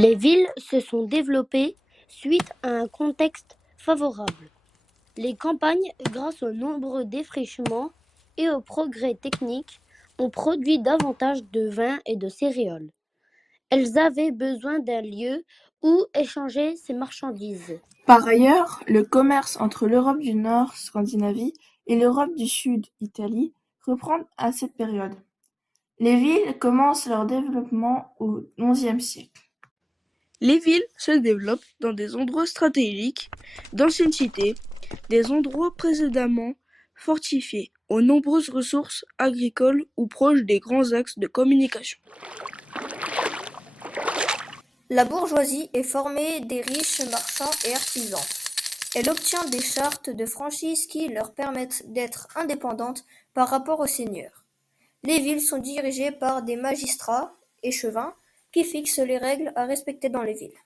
Les villes se sont développées suite à un contexte favorable. Les campagnes, grâce aux nombreux défrichements et aux progrès techniques, ont produit davantage de vin et de céréales. Elles avaient besoin d'un lieu où échanger ces marchandises. Par ailleurs, le commerce entre l'Europe du Nord, Scandinavie, et l'Europe du Sud, Italie, reprend à cette période. Les villes commencent leur développement au XIe siècle. Les villes se développent dans des endroits stratégiques, d'anciennes cités, des endroits précédemment fortifiés, aux nombreuses ressources agricoles ou proches des grands axes de communication. La bourgeoisie est formée des riches marchands et artisans. Elle obtient des chartes de franchise qui leur permettent d'être indépendantes par rapport aux seigneurs. Les villes sont dirigées par des magistrats, échevins, qui fixent les règles à respecter dans les villes.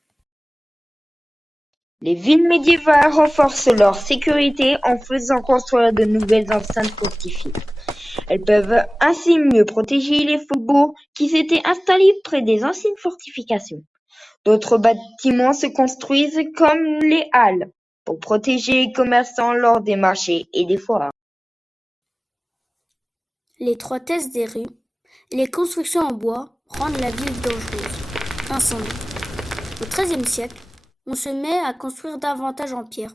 Les villes médiévales renforcent leur sécurité en faisant construire de nouvelles enceintes fortifiées. Elles peuvent ainsi mieux protéger les faubourgs qui s'étaient installés près des anciennes fortifications. D'autres bâtiments se construisent comme les halles pour protéger les commerçants lors des marchés et des foires. L'étroitesse des rues et les constructions en bois rendent la ville dangereuse. Incendie. Au XIIIe siècle, on se met à construire davantage en pierre.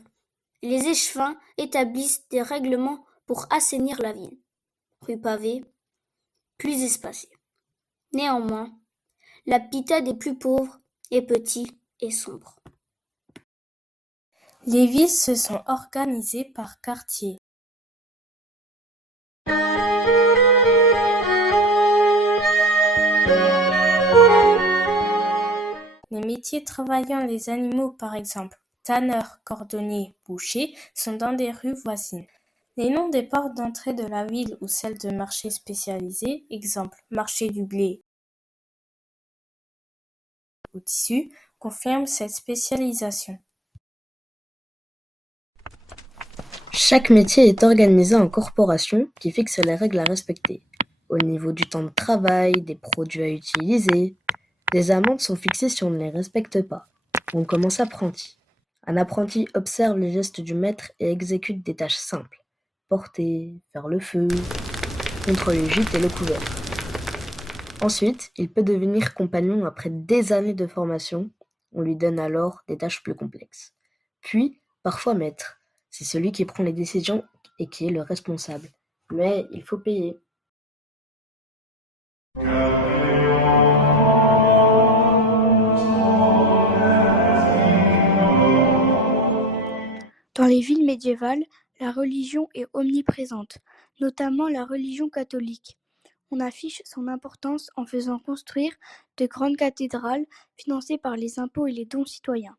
Les échevins établissent des règlements pour assainir la ville. Rues pavées, plus espacées. Néanmoins, l'habitat des plus pauvres est petit et sombre. Les villes se sont organisées par quartiers. Les métiers travaillant les animaux, par exemple, tanneur, cordonnier, boucher, sont dans des rues voisines. Les noms des portes d'entrée de la ville ou celles de marchés spécialisés, exemple, marché du blé au tissu, confirment cette spécialisation. Chaque métier est organisé en corporations qui fixent les règles à respecter. Au niveau du temps de travail, des produits à utiliser, des amendes sont fixées si on ne les respecte pas. On commence apprenti. Un apprenti observe les gestes du maître et exécute des tâches simples. Porter, faire le feu, contrôler le gîte et le couvert. Ensuite, il peut devenir compagnon après des années de formation. On lui donne alors des tâches plus complexes. Puis, parfois maître. C'est celui qui prend les décisions et qui est le responsable. Mais il faut payer. Dans les villes médiévales, la religion est omniprésente, notamment la religion catholique. On affiche son importance en faisant construire de grandes cathédrales financées par les impôts et les dons citoyens.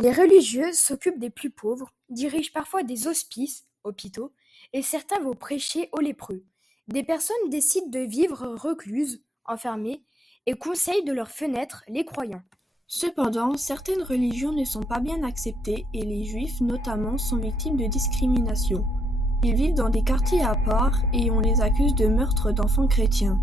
Les religieux s'occupent des plus pauvres, dirigent parfois des hospices, hôpitaux, et certains vont prêcher aux lépreux. Des personnes décident de vivre recluses, enfermées, et conseillent de leurs fenêtres les croyants. Cependant, certaines religions ne sont pas bien acceptées et les juifs notamment sont victimes de discrimination. Ils vivent dans des quartiers à part et on les accuse de meurtre d'enfants chrétiens.